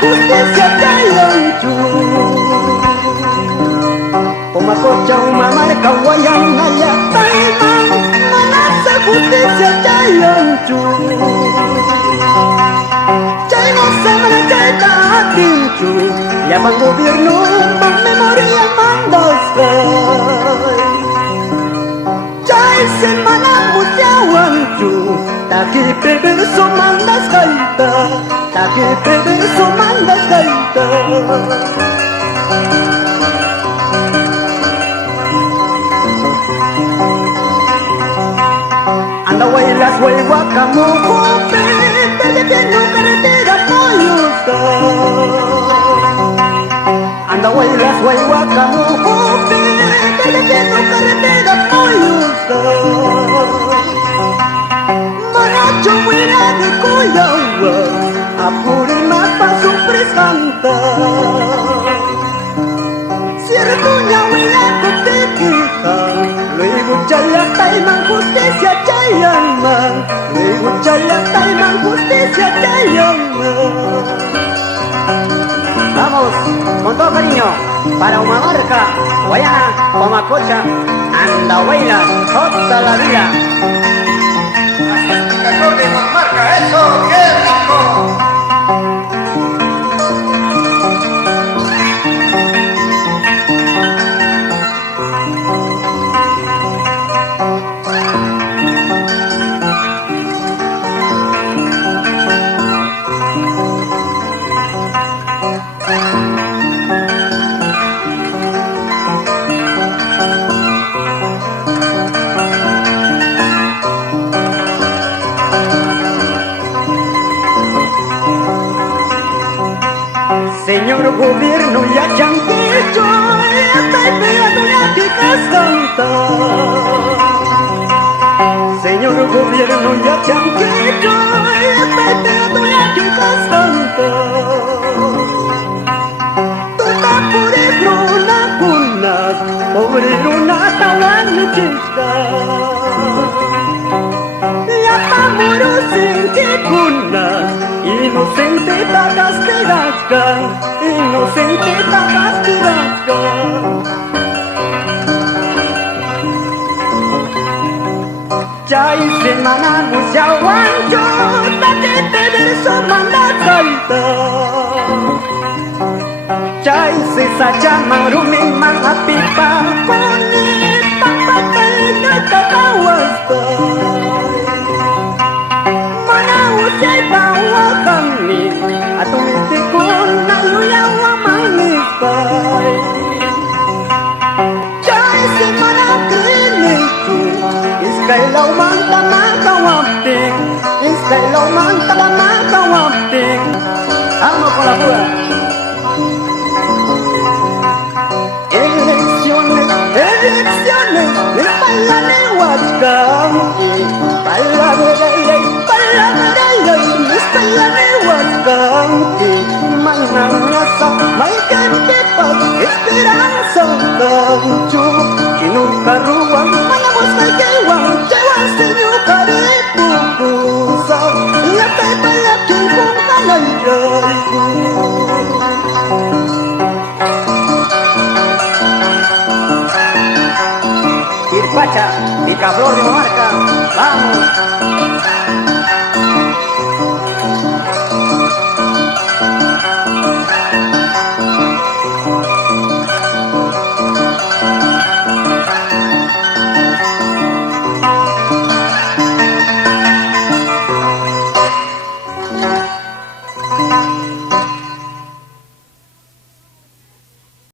justicia tayanchu Pomacocha umamarca guayana ya taiman manasa justicia tayanchu Chay no semana chay tatinchu ya van gobierno man memoria mandas Chay semana mutiawanchu Taki perverso mandas gaita Taki perverso mandas gaita Anda huaylas huayhuacamu jope Desde que no carretera mayusta Anda huaylas huayhuacamu jope Desde que no carretera mayusta Maracho huira de Coyagua Apurimapa su presanta Ciertuña huira cotequija Luego chaya taiman justicia chayaman Luego chaya taiman justicia chayaman Vamos, con todo cariño, para Humamarca, Guayana, Pomacocha, Andahuaylas, toda la vida. Cantor de Humamarca, eso, qué rico. Señor gobierno ya chanquillo, ya pegado ya que canta. Señor gobierno ya chanquillo, ya pegado ya que canta. Toda pobre luna tawana chica. Ya pamuro sin chicunas. Inocente takas tiraskan, inocente takas tiraskan. Chay semana musyawancho, tate perverso mandat gaita. Chay sisa chamang rumimang apipa, koni papatay na tatawasta. Manawusay tawakami, atong istikon na luyawa manipay. Chay semana klinichu, iskailaw man tamakawapting, iskailaw man tamakawapting. Amo con la pura. Elecciones, es para la nehuachcam, para Mananasa, may kempepas, esperanza tancho, kinukaruan, manamos na kewan, chewan senyo karipupusa, yapeta yakin kung kalayay ko. Irpacha, Icaflor de Humamarca,